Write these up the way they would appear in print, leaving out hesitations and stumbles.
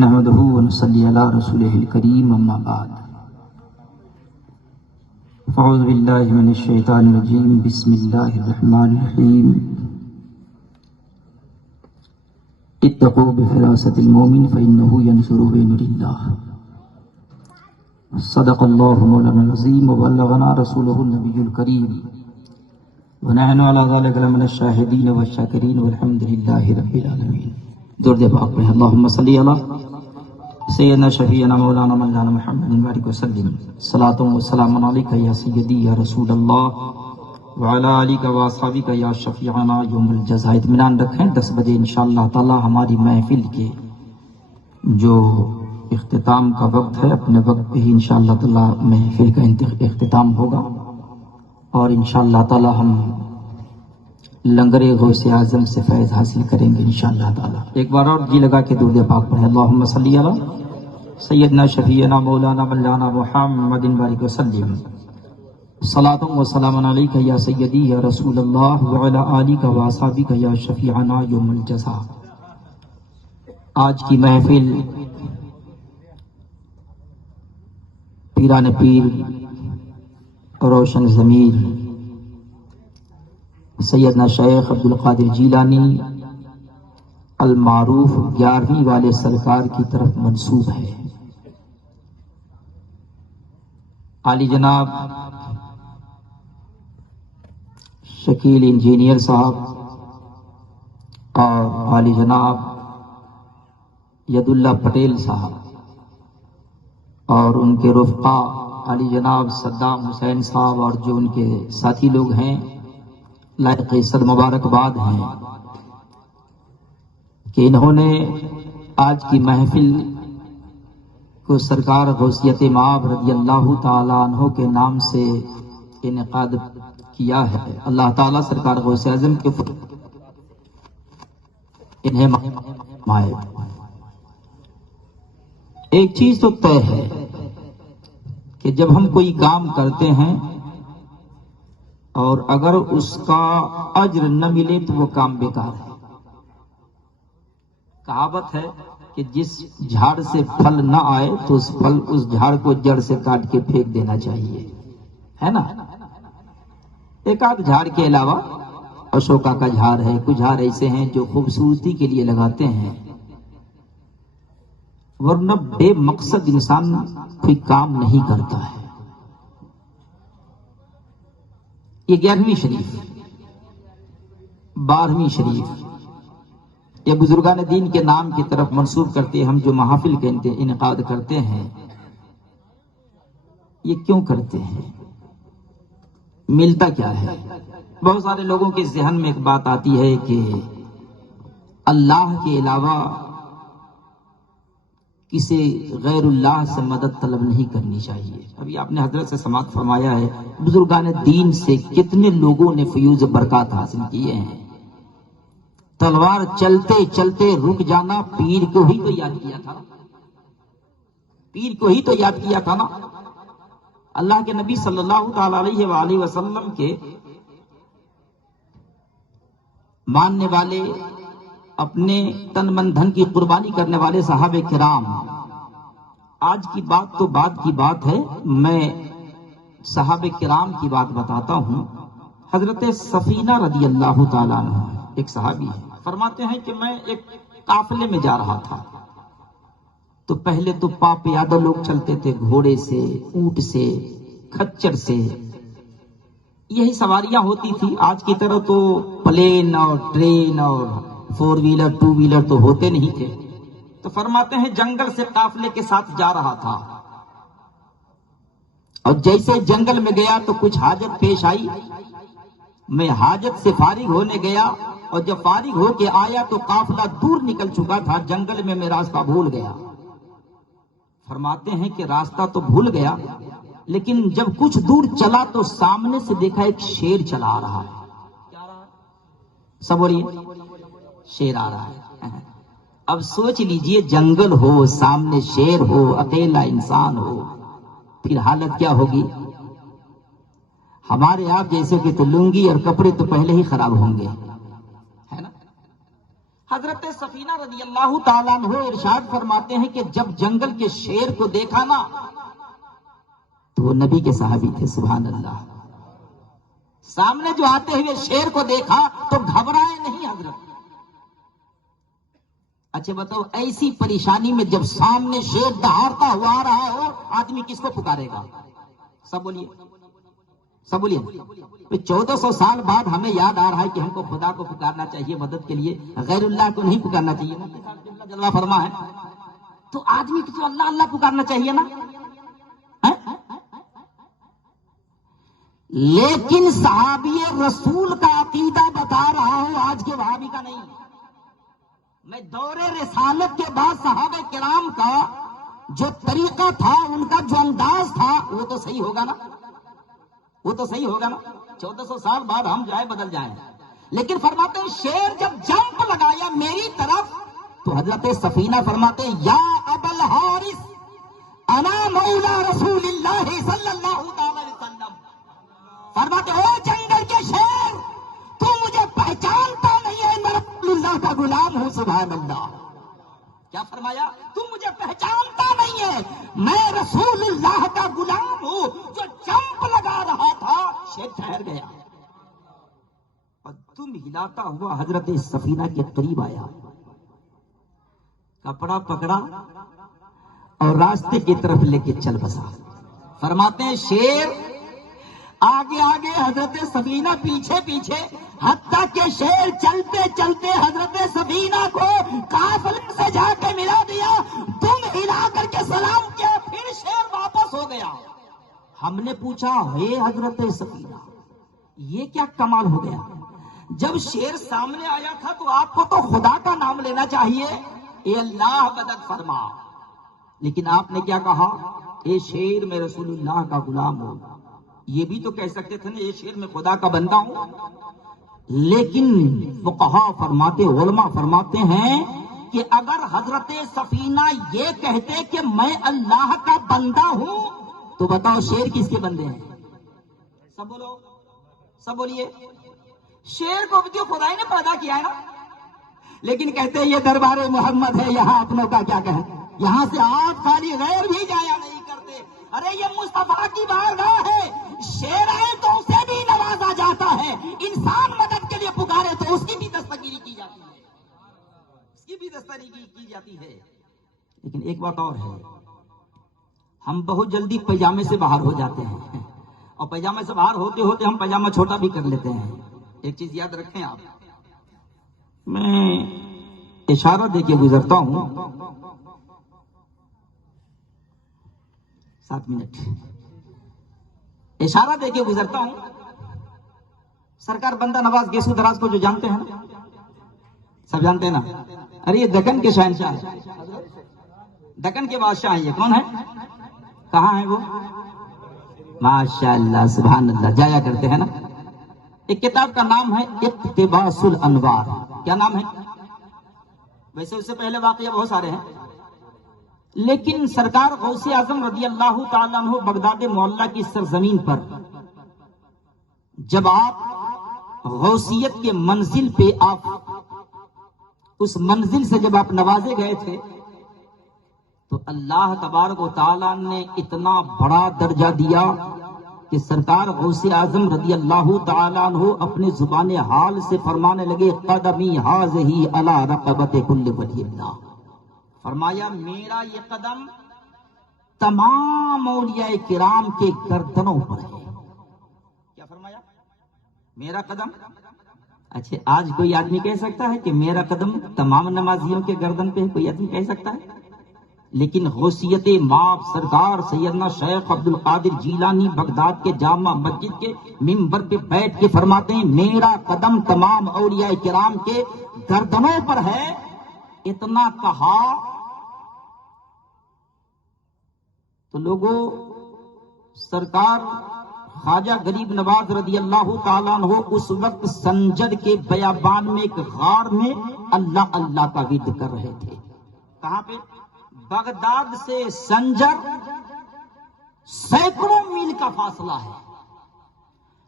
نحمده ونصلي على رسوله الكريم اما بعد فاعوذ بالله من الشيطان الرجيم بسم الله الرحمن الرحيم اتقوا بفراسة المؤمن فإنه ينصر بنور الله صدق الله مولانا العظيم وبلغنا رسوله النبي الكريم ونحن على ذلك لمن الشاهدين والشاكرين والحمد لله رب العالمين. درود پاک میں اللہم صلی علی سیدنا شفیعنا مولانا مولانا محمد وبارک وسلم صلاۃ و سلام علیک یا سیدی یا رسول اللہ وعلی آلک و اصحابک یا شفیعنا یوم الجزاء. اطمینان رکھیں 10 بجے انشاءاللہ تعالی ہماری محفل کے جو اختتام کا وقت ہے اپنے وقت پہ ہی انشاءاللہ تعالی محفل کا اختتام ہوگا اور انشاءاللہ تعالی ہم لنگر غوث اعظم سے فیض حاصل کریں گے انشاءاللہ تعالی. ایک بار اور جی لگا کے درود پاک پڑھیں اللہم صلی علی سیدنا شفیعنا مولانا مولانا محمد وبارک وسلم صلاۃ و سلام علیک یا سیدی یا رسول اللہ وعلی آلک و اصحابک یا شفیعنا یوم الجزاء. آج کی محفل پیران پیر روشن ضمیر سیدنا شیخ عبدالقادر جیلانی المعروف 11ویں والے سرکار کی طرف منسوب ہے. عالی جناب شکیل انجینئر صاحب اور عالی جناب ید اللہ پٹیل صاحب اور ان کے رفقا عالی جناب صدام حسین صاحب اور جو ان کے ساتھی لوگ ہیں لائق عزت مبارکباد ہیں کہ انہوں نے آج کی محفل کو سرکار غوثیت مآب رضی اللہ تعالیٰ عنہ کے نام سے انعقاد کیا ہے. اللہ تعالیٰ سرکار غوث اعظم کے انہیں مائے. ایک چیز تو طے ہے کہ جب ہم کوئی کام کرتے ہیں اور اگر اس کا اجر نہ ملے تو وہ کام بیکار ہے. کہاوت ہے کہ جس جھاڑ سے پھل نہ آئے تو اس جھاڑ کو جڑ سے کاٹ کے پھینک دینا چاہیے، ہے نا. ایک آدھ جھاڑ کے علاوہ اشوکا کا جھاڑ ہے، کچھ جھاڑ ایسے ہیں جو خوبصورتی کے لیے لگاتے ہیں، ورنہ بے مقصد انسان کوئی کام نہیں کرتا ہے. یہ 11ویں شریف 12ویں شریف یہ بزرگان دین کے نام کی طرف منسوب کرتے ہم جو محافل کے انعقاد کرتے ہیں یہ کیوں کرتے ہیں، ملتا کیا ہے؟ بہت سارے لوگوں کے ذہن میں ایک بات آتی ہے کہ اللہ کے علاوہ کسی غیر اللہ سے مدد طلب نہیں کرنی چاہیے. ابھی آپ نے حضرت سے سماعت فرمایا ہے بزرگان دین سے کتنے لوگوں نے فیوز برکات حاصل کیے ہیں. تلوار چلتے چلتے رک جانا پیر کو ہی تو یاد کیا تھا، پیر کو ہی تو یاد کیا تھا نا. اللہ کے نبی صلی اللہ تعالی علیہ وآلہ وسلم کے ماننے والے اپنے تن من دھن کی قربانی کرنے والے صحابہ کرام. آج کی بات تو بعد کی بات ہے، میں صحابہ کرام کی بات بتاتا ہوں. حضرت سفینہ رضی اللہ تعالیٰ عنہ ایک صحابی ہے، فرماتے ہیں کہ میں ایک قافلے میں جا رہا تھا تو پہلے تو پاپ پیادہ لوگ چلتے تھے، گھوڑے سے، اونٹ سے، کھچر سے، یہی سواریاں ہوتی تھی. آج کی طرح تو پلین اور ٹرین اور 4 ویلر 2 ویلر تو ہوتے نہیں تھے. تو فرماتے ہیں جنگل سے قافلے کے ساتھ جا رہا تھا اور جیسے جنگل میں گیا تو کچھ حاجت پیش آئی. میں حاجت سے فارغ ہونے گیا اور جب فارغ ہو کے آیا تو قافلہ دور نکل چکا تھا، جنگل میں میں راستہ بھول گیا. فرماتے ہیں کہ راستہ تو بھول گیا لیکن جب کچھ دور چلا تو سامنے سے دیکھا ایک شیر چلا آ رہا ہے. سب بولیے شیر آ رہا ہے. اب سوچ لیجئے جنگل ہو، سامنے شیر ہو، اکیلا انسان ہو، پھر حالت کیا ہوگی؟ ہمارے آپ جیسے کہ تو لنگی اور کپڑے تو پہلے ہی خراب ہوں گے، ہے نا. حضرت سفینہ رضی اللہ تعالیٰ عنہ ارشاد فرماتے ہیں کہ جب جنگل کے شیر کو دیکھا نا تو وہ نبی کے صحابی تھے، سبحان اللہ. سامنے جو آتے ہوئے شیر کو دیکھا تو گھبرائے نہیں حضرت. اچھا بتاؤ، ایسی پریشانی میں جب سامنے شیر دہاڑتا ہوا آ رہا ہو، آدمی کس کو پکارے گا؟ سب بولیے، سب بولیے. 1400 سال بعد ہمیں یاد آ رہا ہے کہ ہم کو خدا کو پکارنا چاہیے مدد کے لیے، غیر اللہ کو نہیں پکارنا چاہیے. جلوہ فرما ہے تو آدمی کو تو اللہ اللہ پکارنا چاہیے نا. لیکن صحابی رسول کا عقیدہ بتا رہا ہوں، آج کے وہابی کا نہیں. میں دور رسالت کے بعد صحابہ کرام کا جو طریقہ تھا، ان کا جو انداز تھا، وہ تو صحیح ہوگا نا، وہ تو صحیح ہوگا نا. 1400 سال بعد ہم جائے بدل جائیں. لیکن فرماتے ہیں شیر جب جمپ لگایا میری طرف تو حضرت سفینہ فرماتے ہیں یا ابا الحارث انا مولا رسول اللہ صلی اللہ علیہ وسلم. فرماتے او جنگل کے شیر، تو مجھے پہچانتا نہیں ہے، میں رسول اللہ کا غلام ہوں. سبحان اللہ. کیا فرمایا؟ تم مجھے پہچانتا نہیں ہے، میں رسول اللہ کا غلام ہوں. جو جمپ لگا رہا تھا شیر ٹھہر گیا اور تم ہلاتا ہوا حضرت سفینہ کے قریب آیا، کپڑا پکڑا اور راستے کی طرف لے کے چل بسا. فرماتے ہیں شیر آگے آگے، حضرت سفینہ پیچھے پیچھے، حتیٰ کہ شیر چلتے چلتے حضرت سفینہ کو قافلے سے جا کے ملا دیا. تم ہلا کر کے سلام کیا، پھر شیر واپس ہو گیا. ہم نے پوچھا ہے حضرت سفینہ یہ کیا کمال ہو گیا؟ جب شیر سامنے آیا تھا تو آپ کو تو خدا کا نام لینا چاہیے، اے اللہ مدد فرما. لیکن آپ نے کیا کہا؟ اے شیر میں رسول اللہ کا غلام ہوں. یہ بھی تو کہہ سکتے تھے نا یہ شیر میں خدا کا بندہ ہوں. لیکن فقہاء فرماتے، علماء فرماتے ہیں کہ اگر حضرت سفینہ یہ کہتے کہ میں اللہ کا بندہ ہوں تو بتاؤ شیر کس کے بندے ہیں؟ سب بولو، سب بولیے. شیر کو بھی تو خدا ہی نے پیدا کیا ہے نا. لیکن کہتے ہیں یہ دربار محمد ہے، یہاں اپنوں کا کیا کہیں، یہاں سے آپ خالی غیر بھی جایا نہیں کرتے. ارے یہ مصطفیٰ کی بارگاہ ہے، شیر آئے تو اسے بھی نوازا جاتا ہے. انسان مدد کے لیے پکارے تو اس کی بھی دستگیری کی جاتی ہے، اس کی بھی دستگیری کی جاتی ہے. لیکن ایک بات اور ہے، ہم بہت جلدی پیجامے سے باہر ہو جاتے ہیں اور پیجامے سے باہر ہوتے ہوتے ہم پیجامہ چھوٹا بھی کر لیتے ہیں. ایک چیز یاد رکھیں آپ، میں اشارہ دے کے گزرتا ہوں. 7 منٹ اشارہ دے کے گزرتا ہوں. سرکار بندہ نواز گیسو دراز کو جو جانتے ہیں نا، سب جانتے ہیں نا. ارے یہ دکن کے شہنشاہ ہے، دکن کے بادشاہ ہیں. یہ کون ہے؟ کہاں ہے وہ؟ ماشاء اللہ، سبحان اللہ. جایا کرتے ہیں نا. ایک کتاب کا نام ہے اقتباس الانوار. کیا نام ہے؟ ویسے اس سے پہلے واقعہ بہت سارے ہیں، لیکن سرکار غوث اعظم رضی اللہ تعالیٰ عنہ بغداد معلیٰ کی سرزمین پر جب آپ غوثیت کے منزل پہ آپ اس منزل سے جب آپ نوازے گئے تھے تو اللہ تبارک و تعالیٰ نے اتنا بڑا درجہ دیا کہ سرکار غوث اعظم رضی اللہ تعالیٰ عنہ اپنے زبان حال سے فرمانے لگے قدمی ہذہ علی رقبۃ کل ولی اللہ. فرمایا میرا یہ قدم تمام اولیاء کرام کے گردنوں پر ہے. کیا فرمایا؟ میرا قدم. اچھا، آج کوئی آدمی کہہ سکتا ہے کہ میرا قدم تمام نمازیوں کے گردن پہ ہے؟ کوئی آدمی کہہ سکتا ہے؟ لیکن غوثیت ماب سرکار سیدنا شیخ عبد القادر جیلانی بغداد کے جامع مسجد کے منبر پہ بیٹھ کے فرماتے ہیں میرا قدم تمام اولیاء کرام کے گردنوں پر ہے. اتنا کہا تو لوگوں سرکار خواجہ غریب نواز رضی اللہ تعالیٰ عنہ اس وقت سنجر کے بیابان میں ایک غار میں اللہ اللہ کا ورد کر رہے تھے. کہاں پہ؟ بغداد سے سنجر سینکڑوں میل کا فاصلہ ہے.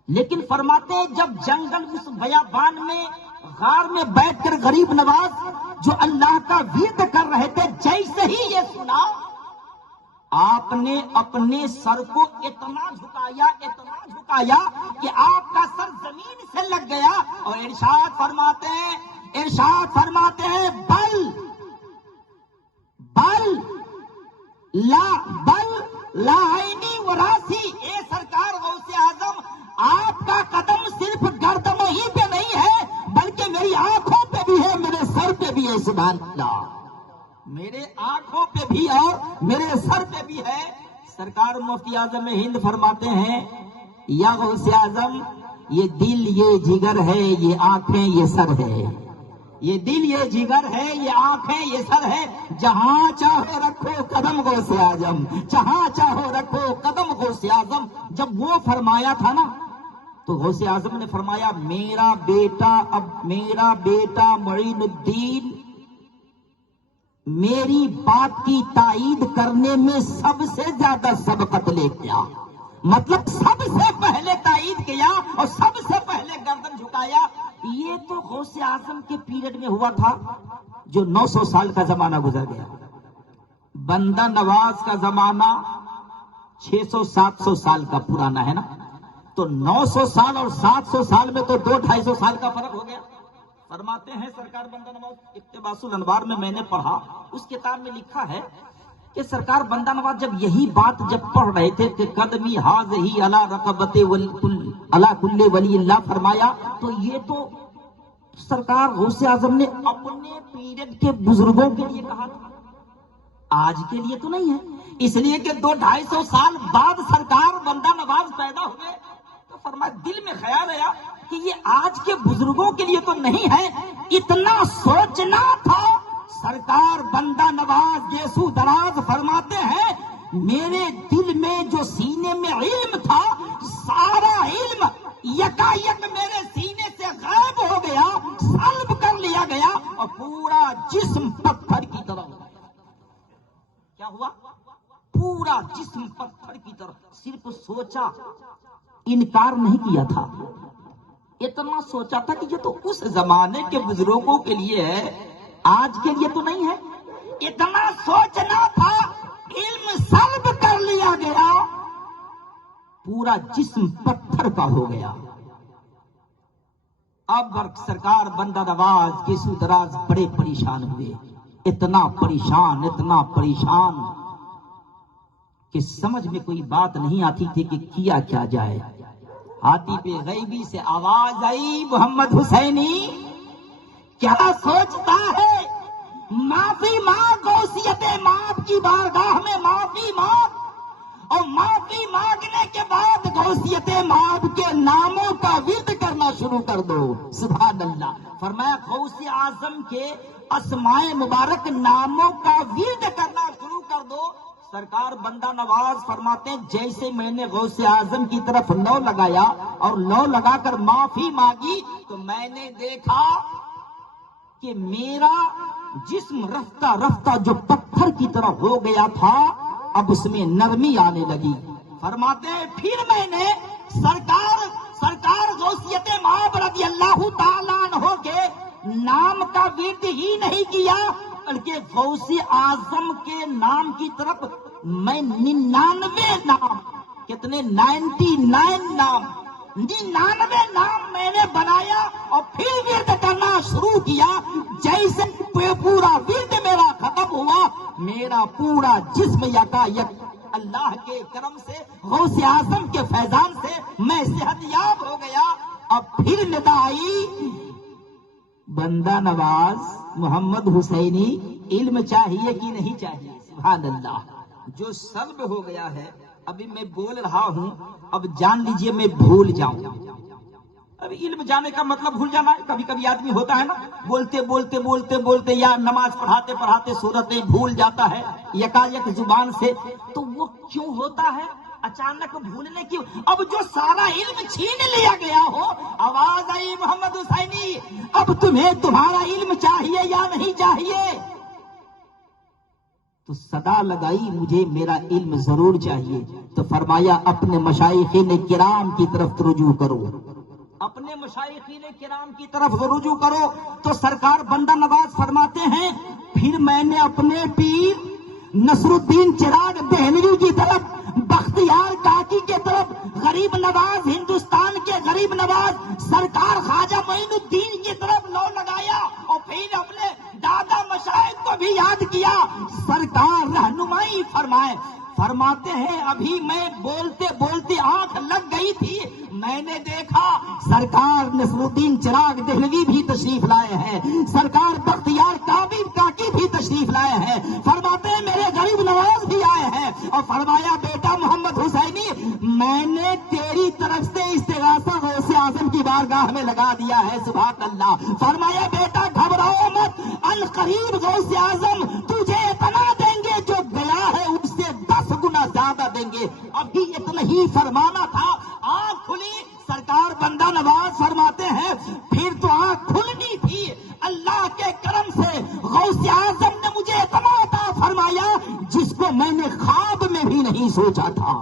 لیکن فرماتے ہیں جب جنگل اس بیابان میں غار میں بیٹھ کر غریب نواز جو اللہ کا ورد کر رہے تھے، جیسے ہی یہ سنا آپ نے اپنے سر کو اتنا جھکایا کہ آپ کا سر زمین سے لگ گیا اور ارشاد فرماتے ہیں بل لا عینی وراسی، اے سرکار غوث اعظم، آپ کا قدم صرف گردنوں ہی پہ نہیں ہے بلکہ میری آنکھوں پہ بھی ہے، میرے سر پہ بھی ہے، سبحان اللہ، میرے آنکھوں پہ بھی اور میرے سر پہ بھی ہے۔ سرکار مفتی اعظم ہند فرماتے ہیں، یا غوث اعظم، یہ دل، یہ جگر ہے، یہ آنکھیں، یہ سر ہے، یہ دل، یہ جگر ہے، یہ آنکھیں، یہ سر ہے، جہاں چاہو رکھو قدم غوث اعظم، جہاں چاہو رکھو قدم غوث اعظم۔ جب وہ فرمایا تھا نا تو غوث اعظم نے فرمایا، میرا بیٹا معین الدین میری بات کی تائید کرنے میں سب سے زیادہ سبقت لے گیا، مطلب سب سے پہلے تائید کیا اور سب سے پہلے گردن جھکایا۔ یہ تو غوث اعظم کے پیریڈ میں ہوا تھا جو 900 سال کا زمانہ گزر گیا۔ بندہ نواز کا زمانہ 600-700 سال کا پرانا ہے نا، تو 900 سال اور 700 سال میں تو 200-250 سال کا فرق ہو گیا۔ فرماتے ہیں سرکار بندہ نواز، اقتباس الانوار میں نے پڑھا، اس کتاب میں لکھا ہے کہ سرکار بندہ نواز جب یہی بات پڑھ رہے تھے کہ قدمی ہاذہی علی رقبت علی کل ولی اللہ فرمایا، تو یہ تو سرکار غوث اعظم نے اپنے پیریڈ کے بزرگوں کے لیے کہا تھا، آج کے لیے تو نہیں ہے، اس لیے کہ 200-250 سال بعد سرکار بندہ نواز پیدا ہوئے، تو فرمایا دل میں خیال آیا کہ یہ آج کے بزرگوں کے لیے تو نہیں ہے، اتنا سوچنا تھا۔ سرکار بندہ نواز یسوع دراز فرماتے ہیں، میرے دل میں جو سینے میں علم تھا، سارا علم یکا یک میرے سینے سے غائب ہو گیا، سلب کر لیا گیا اور پورا جسم پتھر کی طرح ہو گیا۔ کیا ہوا؟ پورا جسم پتھر کی طرح، صرف سوچا، انکار نہیں کیا تھا، اتنا سوچا تھا کہ یہ تو اس زمانے کے بزرگوں کے لیے ہے، آج کے لیے تو نہیں ہے، اتنا سوچنا تھا، علم سلب کر لیا گیا، پورا جسم پتھر کا ہو گیا۔ اب سرکار بندہ نواز یسوع دراز بڑے پریشان ہوئے، اتنا پریشان کہ سمجھ میں کوئی بات نہیں آتی تھی کہ کیا کیا جائے۔ ہاتھی پہ غیبی سے آواز آئی، محمد حسینی کیا سوچتا ہے؟ معافی مانگ، غوثیت ماں کی بارگاہ میں معافی مانگ، اور معافی مانگنے کے بعد غوثیت ماں کے ناموں کا ورد کرنا شروع کر دو۔ سبحان اللہ۔ فرمایا غوث اعظم کے اسماء مبارک ناموں کا ورد کرنا شروع کر دو۔ سرکار بندہ نواز فرماتے ہیں، جیسے میں نے غوث اعظم کی طرف لو لگایا اور لو لگا کر معافی مانگی تو میں نے دیکھا کہ میرا جسم رفتہ رفتہ جو پتھر کی طرح ہو گیا تھا، اب اس میں نرمی آنے لگی۔ فرماتے ہیں پھر میں نے سرکار غوثیت مآب رضی اللہ تعالیٰ عنہ کے نام کا ورد ہی نہیں کیا، بلکہ غوث اعظم کے نام کی طرف میں 99 نام، کتنے 99 نام میں نے بنایا اور پھر ورد کرنا شروع کیا۔ جیسے پورا ورد میرا ختم ہوا، میرا پورا جسم یکا یک اللہ کے کرم سے، غوث اعظم کے فیضان سے میں صحت یاب ہو گیا۔ اب پھر ندا آئی، بندہ نواز محمد حسینی علم چاہیے کہ نہیں چاہیے؟ سبحان اللہ۔ جو سلب ہو گیا ہے، ابھی میں بول رہا ہوں، اب جان لیجئے میں بھول جاؤں۔ ابھی علم جانے کا مطلب بھول جانا ہے۔ کبھی کبھی آدمی ہوتا ہے نا، بولتے یا نماز پڑھاتے صورتیں بھول جاتا ہے یکایک زبان سے، تو وہ کیوں ہوتا ہے؟ اچانک بھولنے کی، اب جو سارا علم چھین لیا گیا ہو، آواز آئی محمد حسینی اب تمہیں تمہارا علم چاہیے یا نہیں چاہیے؟ تو صدا لگائی، مجھے میرا علم ضرور چاہیے۔ تو فرمایا اپنے مشائخین کرام کی طرف رجوع کرو، اپنے مشائخین کرام کی طرف رجوع کرو تو سرکار بندہ نواز فرماتے ہیں پھر میں نے اپنے پیر نصر الدین چراغ دہلوی کی طرف، بختیار کاکی کے طرف، غریب نواز ہندوستان کے غریب نواز سرکار خواجہ معین الدین کی طرف لو لگایا اور پھر اپنے دادا مشائخ کو بھی یاد کیا. سرکار رہنمائی فرماتے ہیں ابھی میں بولتے بولتے آنکھ لگ گئی تھی، میں نے دیکھا سرکار نصر الدین چراغ دہلوی بھی تشریف لائے ہیں، سرکار بختیار کاکی بھی تشریف لائے ہیں. فرماتے ہیں میرے غریب نواز بھی آئے ہیں اور فرمایا بیٹا محمد حسینی میں نے تیری طرف سے استغاثہ غوث اعظم کی بارگاہ میں لگا دیا ہے. سبحان اللہ. فرمایا بیٹا گھبراؤ مت، القریب غوث اعظم تجھے اتنا دیں گے جو گیا ہے اس سے 10 گنا زیادہ دیں گے. ابھی اتنا ہی فرمانا تھا، آنکھ کھلی. سرکار بندہ نواز فرماتے ہیں پھر تو آنکھ کھلنی تھی. اللہ کے کرم سے غوث اعظم نے مجھے اتنا عطا فرمایا جس کو میں نے خواب میں بھی نہیں سوچا تھا،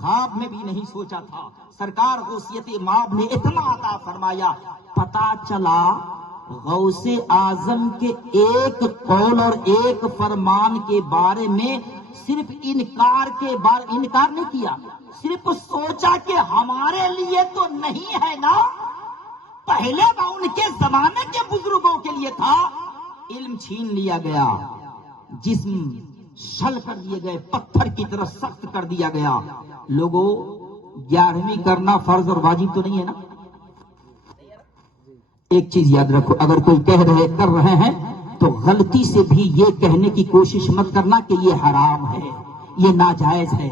خواب میں بھی نہیں سوچا تھا. سرکار غوثیت ماب نے اتنا عطا فرمایا. پتا چلا غوث اعظم کے ایک قول اور ایک فرمان کے بارے میں صرف انکار نہیں کیا، صرف سوچا کہ ہمارے لیے تو نہیں ہے نا، پہلے ان کے زمانے کے بزرگوں کے لیے تھا. علم چھین لیا گیا، جسم شل کر دیے گئے، پتھر کی طرح سخت کر دیا گیا. لوگوں 11ویں کرنا فرض اور واجب تو نہیں ہے نا. ایک چیز یاد رکھو، اگر کوئی کر رہے ہیں تو غلطی سے بھی یہ کہنے کی کوشش مت کرنا کہ یہ حرام ہے، یہ ناجائز ہے،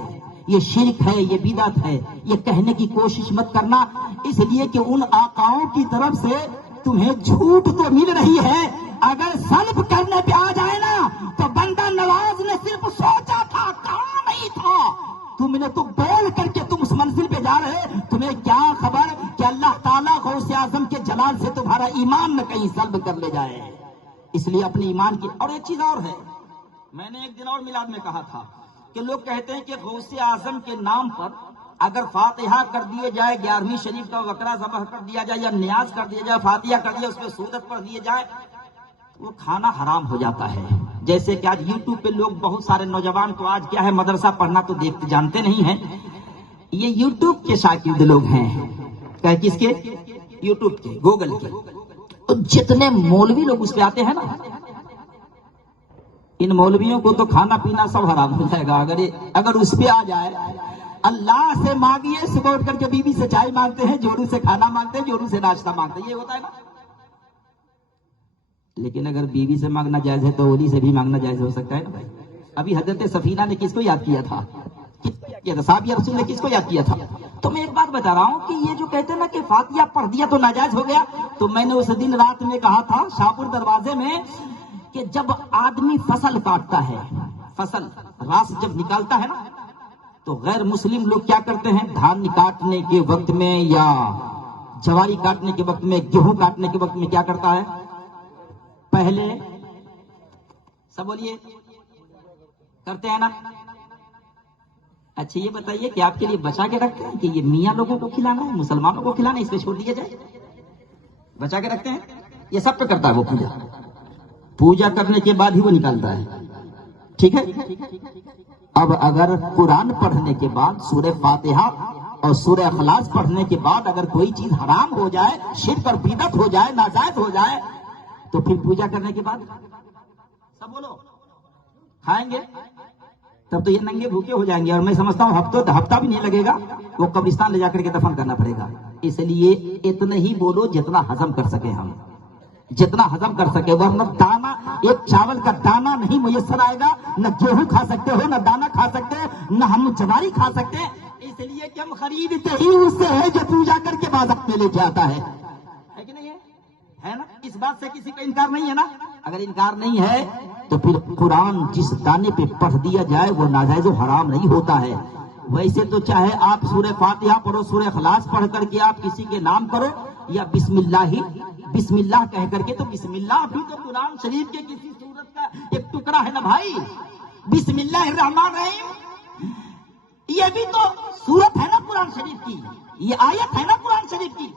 یہ شرک ہے، یہ بدعت ہے. یہ کہنے کی کوشش مت کرنا، اس لیے کہ ان آقاؤں کی طرف سے تمہیں جھوٹ تو مل رہی ہے. اگر سلب کرنے پہ آ جائے نا تو بندہ نواز نے صرف سوچا تھا، کہاں نہیں تھا. تم نے تو بول کر کے تم اس منزل پہ جا رہے، تمہیں کیا خبر کہ اللہ تعالیٰ غوث اعظم کے جلال سے تمہارا ایمان نہ کہیں سلب کر لے جائے. اس لیے اپنے ایمان کی. اور ایک چیز اور ہے، میں نے ایک دن اور میلاد میں کہا تھا کہ لوگ کہتے ہیں کہ غوث اعظم کے نام پر اگر فاتحہ کر دیے جائے، 11ویں شریف کا بکرا ذبح کر دیا جائے یا نیاز کر دیا جائے، فاتحہ کر دیا، اس پہ سورت پڑھ دیے جائے، وہ کھانا حرام ہو جاتا ہے. جیسے کہ آج یوٹیوب پہ لوگ بہت سارے نوجوان تو آج کیا ہے مدرسہ پڑھنا تو دیکھتے جانتے نہیں ہیں، یہ یوٹیوب کے شاگرد لوگ ہیں. کس کے؟ یوٹیوب کے، گوگل کے. تو جتنے مولوی لوگ اس پہ آتے ہیں نا، ان مولویوں کو تو کھانا پینا سب حرام ہو جائے گا اگر اس پہ آ جائے. اللہ سے مانگیے، صبح اٹھ کر کے بیوی سے چائے مانگتے ہیں، جوڑو سے کھانا مانگتے ہیں، جوڑو سے ناشتہ مانگتے ہیں، یہ ہوتا ہے نا. لیکن اگر بیوی سے مانگنا جائز ہے تو اولی سے بھی مانگنا جائز ہو سکتا ہے نا بھائی. ابھی حضرت سفینہ نے کس کو یاد کیا تھا؟ صحابیہ رسول نے کس کو یاد کیا تھا؟ تو میں ایک بات بتا رہا ہوں کہ یہ جو کہتے ہیں نا کہ فاتحہ پڑھ دیا تو ناجائز ہو گیا، تو میں نے اس دن رات میں کہا تھا شاہپور دروازے میں کہ جب آدمی فصل کاٹتا ہے، فصل راس جب نکالتا ہے نا، تو غیر مسلم لوگ کیا کرتے ہیں؟ دھان کاٹنے کے وقت میں یا جواری کاٹنے کے وقت میں، گیہوں کاٹنے کے وقت میں کیا کرتا ہے؟ پہلے سب بولیے کرتے ہیں نا. اچھا یہ بتائیے کہ آپ کے لیے بچا کے رکھتے ہیں کہ یہ میاں لوگوں کو کھلانا ہے، مسلمانوں کو کھلانا ہے، اس پہ چھوڑ دیا جائے؟ بچا کے رکھتے ہیں. یہ سب پہ کرتا ہے وہ پوجا کرنے کے بعد ہی وہ نکالتا ہے. ٹھیک ہے. اب اگر قرآن پڑھنے کے بعد سورہ فاتحہ اور سورہ اخلاص پڑھنے کے بعد اگر کوئی چیز حرام ہو جائے، شرک اور بدعت ہو جائے، ناجائز ہو جائے، تو پھر پوجا کرنے کے بعد سب بولو کھائیں گے؟ تب تو یہ ننگے بھوکے ہو جائیں گے. اور میں سمجھتا ہوں ہفتہ بھی نہیں لگے گا، وہ قبرستان لے جا کر کے دفن کرنا پڑے گا. اس لیے اتنا ہی بولو جتنا ہضم کر سکے، ہم جتنا ہضم کر سکے. ورنہ دانا، ایک چاول کا دانا نہیں میسر آئے گا. نہ گیہوں کھا سکتے ہو، نہ دانا کھا سکتے ہو، نہ ہم جواری کھا سکتے. اس لیے کہ ہم خریدتے ہی اس سے ہے جو پوجا کر کے بازار میں لے کے آتا ہے کہ نہیں ہے نا. اس بات سے کسی کو انکار نہیں ہے نا. اگر انکار نہیں ہے تو پھر قرآن جس دانے پہ پڑھ دیا جائے وہ ناجائز و حرام نہیں ہوتا ہے. ویسے تو چاہے آپ سورہ فاتحہ پڑھو، سورہ اخلاص پڑھ کر کے آپ کسی کے نام کرو، یا بسم اللہ کہہ کر کے، تو بسم اللہ بھی تو قرآن شریف کے کسی سورت کا ایک ٹکڑا ہے نا بھائی. بسم اللہ الرحمن الرحیم یہ بھی تو سورت ہے نا قرآن شریف کی، یہ آیت ہے نا قرآن شریف کی.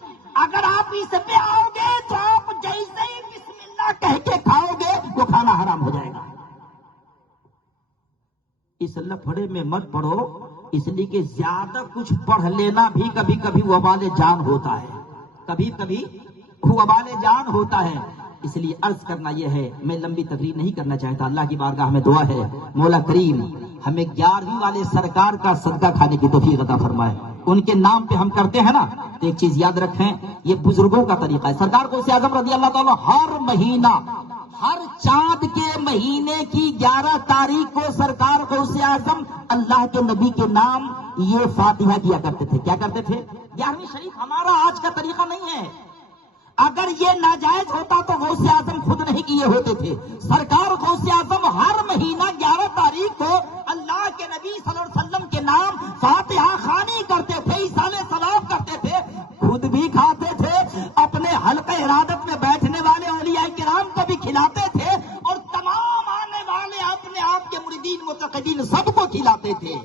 اگر آپ اس پہ آؤ گے تو آپ جیسے ہی بسم اللہ کہہ کے کھاؤ گے وہ کھانا حرام ہو جائے گا. اس لفڑے میں مت پڑھو، اس لیے کہ زیادہ کچھ پڑھ لینا بھی کبھی کبھی وبال جان ہوتا ہے، کبھی کبھی وبال جان ہوتا ہے. اس لیے عرض کرنا یہ ہے، میں لمبی تقریر نہیں کرنا چاہتا. اللہ کی بارگاہ میں دعا ہے مولا کریم ہمیں 11ویں والے سرکار کا صدقہ کھانے کی توفیق عطا فرمائے. ان کے نام پہ ہم کرتے ہیں نا تو ایک چیز یاد رکھیں، یہ بزرگوں کا طریقہ ہے. سرکار غوث اعظم رضی اللہ تعالیٰ ہر مہینہ، ہر چاند کے مہینے کی 11 تاریخ کو سرکار غوث اعظم اللہ کے نبی کے نام یہ فاتحہ کیا کرتے تھے. کیا کرتے تھے؟ 11ویں شریف ہمارا آج کا طریقہ نہیں ہے. اگر یہ ناجائز ہوتا تو غوث اعظم خود نہیں کیے ہوتے تھے. سرکار غوث اعظم ہر مہینہ 11 تاریخ کو اللہ کے نبی صلی اللہ علیہ وسلم کے نام فاتحہ خوانی کرتے تھے، ایصال ثواب کرتے تھے، خود بھی کھاتے تھے، اپنے حلقہ ارادت میں بیٹھنے والے اولیاء کرام کو بھی کھلاتے تھے، اور تمام آنے والے اپنے آپ کے مریدین متقدین سب کو کھلاتے تھے.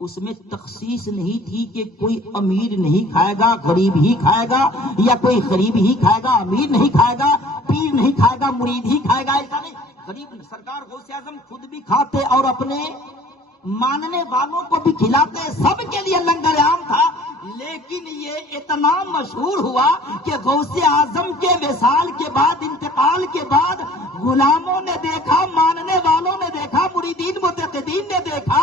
اس میں تخصیص نہیں تھی کہ کوئی امیر نہیں کھائے گا غریب ہی کھائے گا، یا کوئی غریب ہی کھائے گا امیر نہیں کھائے گا، پیر نہیں کھائے گا مرید ہی کھائے گا. ایسا نہیں، غریب سرکار غوث اعظم خود بھی کھاتے اور اپنے ماننے والوں کو بھی کھلاتے، سب کے لیے لنگر عام تھا. لیکن یہ اتنا مشہور ہوا کہ غوث اعظم کے وصال کے بعد، انتقال کے بعد غلاموں نے دیکھا، ماننے والوں نے دیکھا، مریدین متقدین نے دیکھا،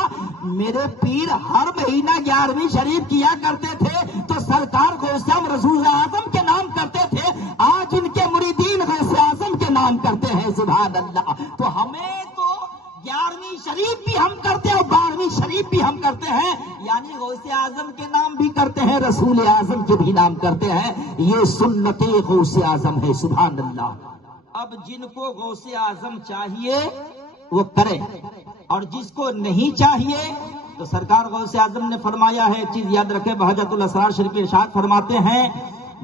میرے پیر ہر مہینہ 11ویں شریف کیا کرتے تھے تو سرکار غوث اعظم رسول اعظم کے نام کرتے تھے، آج ان کے مریدین غوث اعظم کے نام کرتے ہیں. سبحان اللہ. تو ہمیں تو 11ویں شریف بھی ہم کرتے ہیں اور 12ویں شریف بھی ہم کرتے ہیں، یعنی غوث اعظم کے نام بھی کرتے ہیں، رسول اعظم کے بھی نام کرتے ہیں. یہ سنت غوث اعظم ہے. سبحان اللہ. اب جن کو غوث اعظم چاہیے وہ کرے، اور جس کو نہیں چاہیے تو سرکار غوث اعظم نے فرمایا ہے، ایک چیز یاد رکھے، بہجت الاسرار شریف کے ارشاد فرماتے ہیں،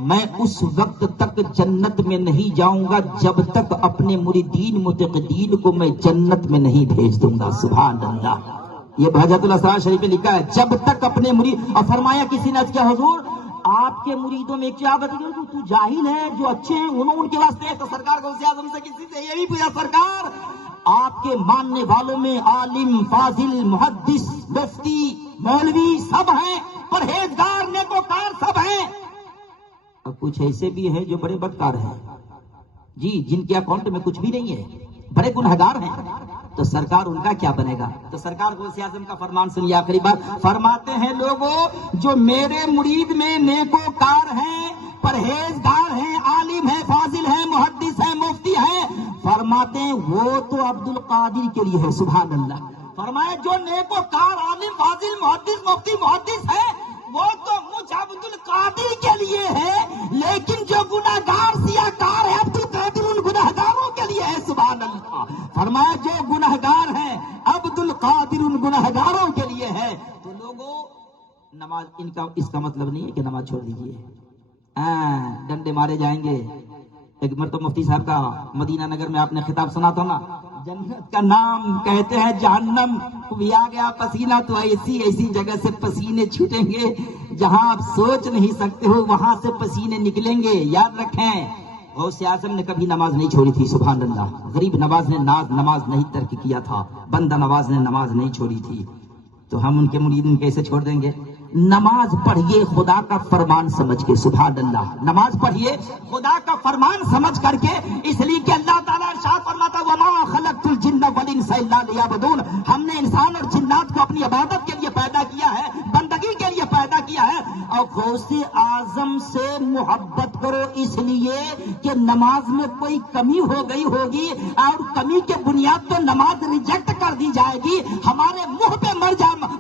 میں اس وقت تک جنت میں نہیں جاؤں گا جب تک اپنے مریدین متقدین کو میں جنت میں نہیں بھیج دوں گا. سبحان اللہ. یہ بہجت الاسرار شریف میں لکھا ہے، جب تک اپنے مرید. اور فرمایا کسی نے کیا حضور آپ کے مریدوں میں ایک چاہت ہے تو جاہل ہے، جو اچھے ہیں انہوں ان کے واسطے ہے. تو سرکار غوث اعظم سے کسی سے یہ بھی پوچھا، سرکار آپ کے ماننے والوں میں عالم، فاضل، محدث، مفتی، مولوی سب ہیں، پرہیزگار، نیکوکار سب ہیں، اور کچھ ایسے بھی ہیں جو بڑے بدکار ہیں جی، جن کے اکاؤنٹ میں کچھ بھی نہیں ہے، بڑے گنہگار ہیں. تو سرکار ان کا کیا بنے گا؟ تو سرکار غوث اعظم کا فرمان سنیے، آخری بات فرماتے ہیں، لوگوں جو میرے مرید میں نیکوکار ہیں، پرہیزگار ہیں، عالم ہیں، فاضل ہیں، محدث ہیں، مفتی ہیں، فرماتے ہیں وہ تو عبد القادر کے لیے ہے. سبحان اللہ. فرمایا جو نیکوکار، عالم، فاضل، محدث، مفتی، محدث ہے وہ تو مجھ عبد القادر کے لیے ہے، لیکن جو گناہگار سیاہکار ہے عبد القادر ان گناہگاروں کے لیے ہے. سبحان اللہ. فرمایا جو گناہگار ہیں عبد القادر ان گناہگاروں کے لیے ہے. تو لوگوں نماز اس کا مطلب نہیں ہے کہ نماز چھوڑ دیجیے، ڈنڈے مارے جائیں گے. ایک مرتبہ مفتی صاحب کا مدینہ نگر میں آپ نے خطاب سنا تھا نا، جنت کا نام کہتے ہیں جہنم بھی آ گیا پسینہ تو ایسی ایسی جگہ سے پسینے چھوٹیں گے جہاں آپ سوچ نہیں سکتے ہو، وہاں سے پسینے نکلیں گے. یاد رکھیں غوث اعظم نے کبھی نماز نہیں چھوڑی تھی. سبحان اللہ. غریب نواز نے نماز نہیں ترک کیا تھا، بندہ نواز نے نماز نہیں چھوڑی تھی. تو ہم ان کے مریدین کیسے چھوڑ دیں گے؟ نماز پڑھیے خدا کا فرمان سمجھ کے. سبحان اللہ. نماز پڑھیے خدا کا فرمان سمجھ کر کے، اس لیے کہ اللہ تعالیٰ ارشاد فرماتا وَمَا خَلَقْتُ الْجِنَّ وَالْإِنسَ إِلَّا لِيَعْبُدُونَ. ہم نے انسان اور جنات کو اپنی عبادت کے لیے پیدا کیا ہے، بندگی کے لیے پیدا کیا ہے. اور غوث اعظم سے محبت کرو اس لیے کہ نماز میں کوئی کمی ہو گئی ہوگی اور کمی کے بنیاد پر نماز ریجیکٹ کر دی جائے گی، ہمارے منہ پہ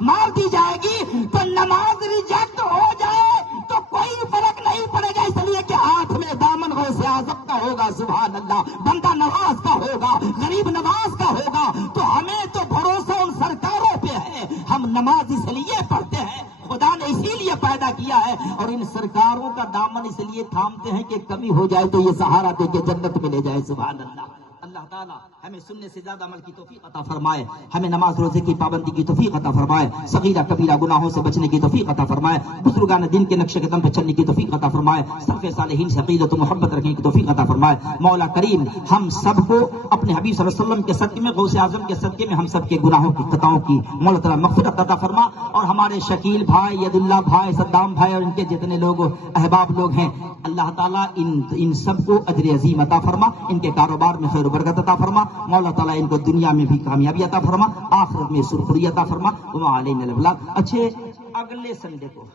مار دی جائے گی. تو نماز ریجیکٹ ہو جائے تو کوئی فرق نہیں پڑے گا، اس لیے کہ ہاتھ میں دامن غوث اعظم کا ہوگا. سبحان اللہ. بندہ نواز کا ہوگا، غریب نواز کا ہوگا. تو ہمیں تو بھروسہ ان سرکاروں پہ ہے. ہم نماز اس لیے پڑھتے ہیں، خدا نے اسی لیے پیدا کیا ہے، اور ان سرکاروں کا دامن اس لیے تھامتے ہیں کہ کمی ہو جائے تو یہ سہارا دے کے جنت میں لے جائے. سبحان اللہ. اللہ تعالیٰ ہمیں سننے سے زیادہ عمل کی توفیق عطا فرمائے، ہمیں نماز روزے کی پابندی کی توفیق عطا فرمائے، صغیرہ کبیرہ گناہوں سے بچنے کی توفیق عطا فرمائے، بزرگان دین کے نقش قدم پر چلنے کی توفیق عطا فرمائے، سلف صالحین سے عقیدت و محبت رکھنے کی توفیق عطا فرمائے۔ مولا کریم ہم سب کو اپنے حبیب صلی اللہ علیہ وسلم کے صدقے میں، غوث اعظم کے صدقے میں ہم سب کے گناہوں کی خطاؤں کی مولا تعالیٰ مغفرت عطا فرما، اور ہمارے شکیل بھائی، ید اللہ بھائی، صدام بھائی اور ان کے جتنے لوگ احباب لوگ ہیں، اللہ تعالیٰ ان سب کو اجر عظیم عطا فرما، ان کے کاروبار میں خیر و برکت عطا فرما، مولا تعالیٰ ان کو دنیا میں بھی کامیابی عطا فرما، آخرت میں سرخری عطا فرما، وما علینا البلاغ۔ اچھے اگلے سنڈے کو